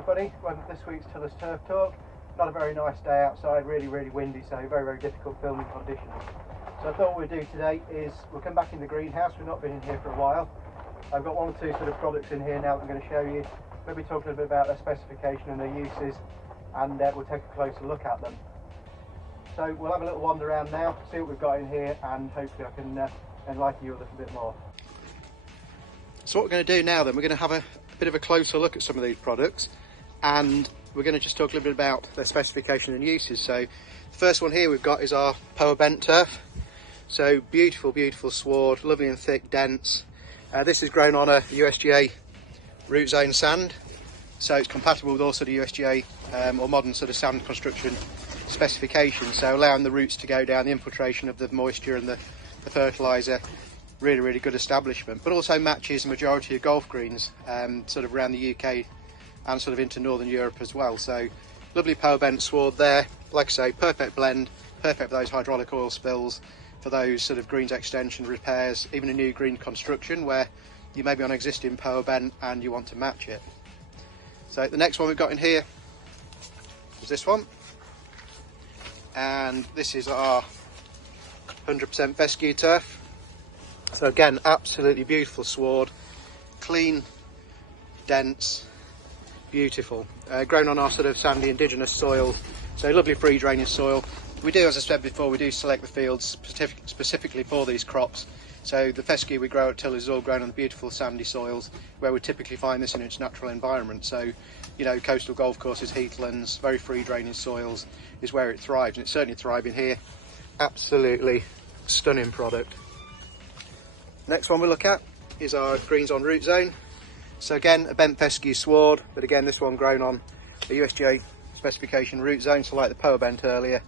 Hi buddy, welcome to this week's Tiller's Turf Talk. Not a very nice day outside, really windy, so very difficult filming conditions. So I thought what we'd do today is we'll come back in the greenhouse. We've not been in here for a while. I've got one or two sort of products in here now that I'm going to show you. We'll be talking a bit about their specification and their uses, and we'll take a closer look at them. So we'll have a little wander around now, see what we've got in here, and hopefully I can enlighten you a little bit more. So what we're going to do now then, we're going to have a bit of a closer look at some of these products, and we're going to just talk a little bit about their specification and uses. So the first one here we've got is our Power Bent turf. So beautiful sward, lovely and thick, dense. This is grown on a USGA root zone sand, so it's compatible with all sort of USGA or modern sort of sand construction specifications, so allowing the roots to go down, the infiltration of the moisture and the fertiliser. Really good establishment, but also matches the majority of golf greens sort of around the UK and sort of into Northern Europe as well. So lovely Power Bent sward there, like I say, perfect blend, perfect for those hydraulic oil spills, for those sort of greens extension repairs, even a new green construction where you may be on existing Power Bent and you want to match it. So the next one we've got in here is this one, and this is our 100% fescue turf. So again, absolutely beautiful sward, clean, dense, beautiful, grown on our sort of sandy indigenous soil, so lovely free drainage soil. We do, as I said before, we do select the fields specifically for these crops. So the fescue we grow at Tiller's is all grown on the beautiful sandy soils where we typically find this in its natural environment. So, you know, coastal golf courses, heathlands, very free drainage soils is where it thrives, and it's certainly thriving here. Absolutely stunning product. Next one we'll look at is our greens on root zone. So again, a bent fescue sward, but again this one grown on a USGA specification root zone, so like the Power Bent earlier,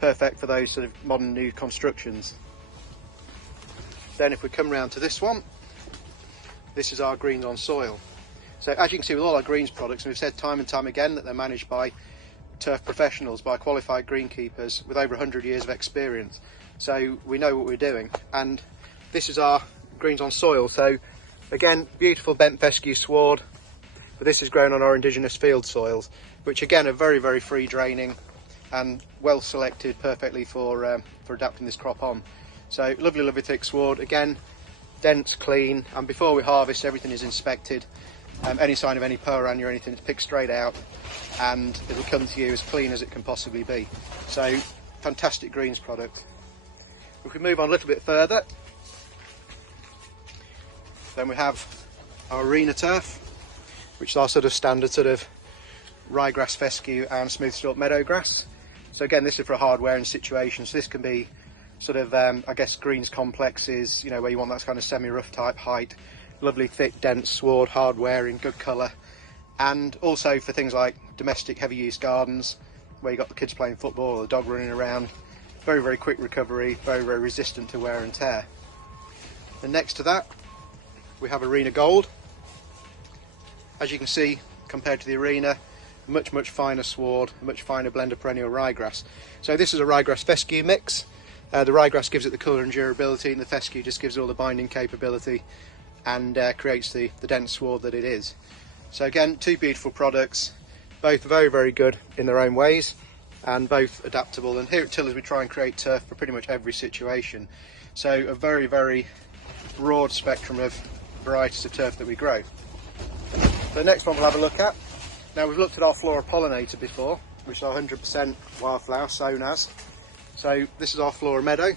perfect for those sort of modern new constructions. Then if we come round to this one, this is our greens on soil. So as you can see with all our greens products, and we've said time and time again that they're managed by turf professionals, by qualified greenkeepers with over 100 years of experience. So we know what we're doing, and this is our greens on soil. So again, beautiful bent fescue sward, but this is grown on our indigenous field soils, which again are very free draining and well selected perfectly for adapting this crop on. So lovely thick sward, again dense, clean, and before we harvest everything is inspected. Any sign of any pooranya or anything is picked straight out, and it'll come to you as clean as it can possibly be. So fantastic greens product. If we move on a little bit further, then we have our arena turf, which is our sort of standard sort of ryegrass, fescue and smooth stalk meadowgrass. So again, this is for a hard wearing situation, so this can be sort of I guess greens complexes, you know, where you want that kind of semi-rough type height, lovely thick dense sward, hard wearing, good colour, and also for things like domestic heavy use gardens where you got the kids playing football or the dog running around. Very quick recovery, very resistant to wear and tear. And next to that we have Arena Gold. As you can see, compared to the Arena, much finer sward, much finer blend of perennial ryegrass. So this is a ryegrass fescue mix. The ryegrass gives it the colour and durability, and the fescue just gives it all the binding capability and creates the dense sward that it is. So again, two beautiful products, both very good in their own ways and both adaptable. And here at Tiller's we try and create turf for pretty much every situation. So a very broad spectrum of varieties of turf that we grow. The next one we'll have a look at. Now we've looked at our Flora Pollinator before, which is our 100% wildflower, Sonaz. So this is our Flora Meadow.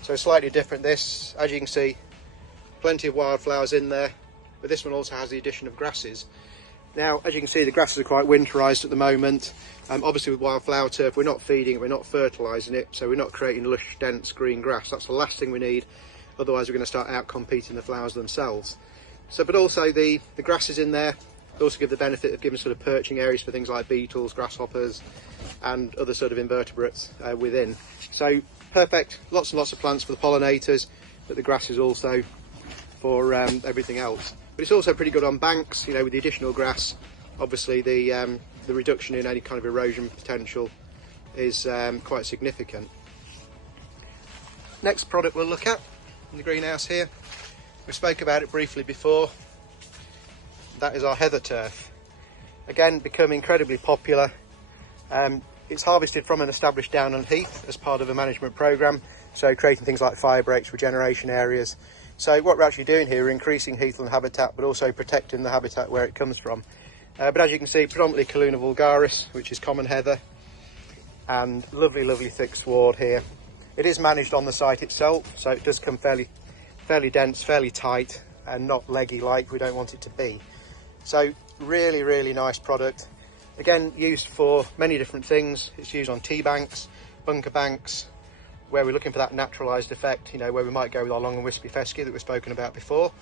So slightly different this, as you can see, plenty of wildflowers in there, but this one also has the addition of grasses. Now, as you can see, the grasses are quite winterised at the moment. Obviously with wildflower turf, we're not feeding it, we're not fertilising it, so we're not creating lush, dense green grass. That's the last thing we need, otherwise we're going to start out-competing the flowers themselves. So, but also the grasses in there also give the benefit of giving sort of perching areas for things like beetles, grasshoppers and other sort of invertebrates within. So perfect, lots and lots of plants for the pollinators, but the grass is also for everything else. But it's also pretty good on banks, you know, with the additional grass. Obviously the reduction in any kind of erosion potential is quite significant. Next product we'll look at in the greenhouse here, we spoke about it briefly before, that is our heather turf. again, become incredibly popular. It's harvested from an established down and heath as part of a management programme, so creating things like fire breaks, regeneration areas. So what we're actually doing here, we're increasing heathland habitat, but also protecting the habitat where it comes from. But as you can see, predominantly Calluna vulgaris, which is common heather, and lovely, lovely thick sward here. It is managed on the site itself, so it does come fairly dense, fairly tight, and not leggy like we don't want it to be. So really, really nice product. Again, used for many different things. It's used on T-banks, bunker banks, where we're looking for that naturalised effect, you know, where we might go with our long and wispy fescue that we've spoken about before.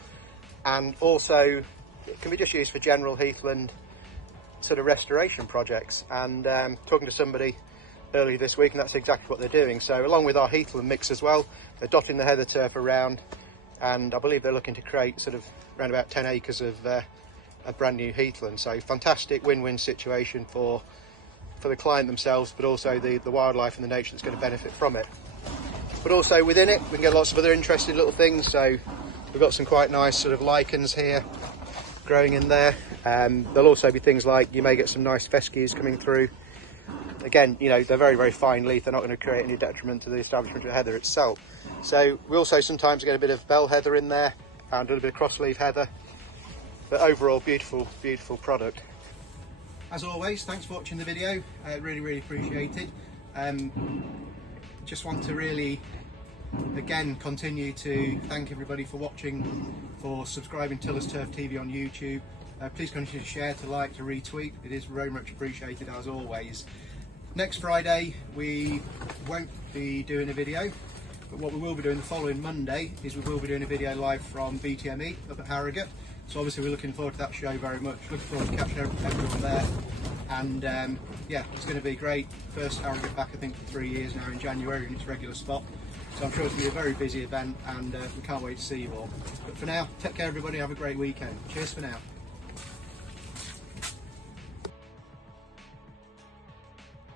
And also, it can be just used for general heathland sort of restoration projects. And talking to somebody earlier this week, and that's exactly what they're doing. So along with our heathland mix as well, they're dotting the heather turf around, and I believe they're looking to create sort of around about 10 acres of a brand new heathland. So fantastic win-win situation for the client themselves, but also the wildlife and the nature that's going to benefit from it. But also within it, we can get lots of other interesting little things. So we've got some quite nice sort of lichens here growing in there. There'll also be things like, you may get some nice fescues coming through. Again, you know, they're very, very fine leaf. They're not going to create any detriment to the establishment of heather itself. So we also sometimes get a bit of bell heather in there and a little bit of crossleaf heather. But overall, beautiful, beautiful product. As always, thanks for watching the video. Really, really appreciated. Just want to really, again, continue to thank everybody for watching, for subscribing to Tillers Turf TV on YouTube. Please continue to share, to like, to retweet. It is very much appreciated, as always. Next Friday, we won't be doing a video, but what we will be doing the following Monday is we will be doing a video live from BTME up at Harrogate. So obviously we're looking forward to that show very much. Looking forward to catching everyone there. And yeah, it's going to be great. First Harrogate back, I think, for 3 years now in January in its regular spot. So I'm sure it's going to be a very busy event, and we can't wait to see you all. But for now, take care everybody, have a great weekend. Cheers for now.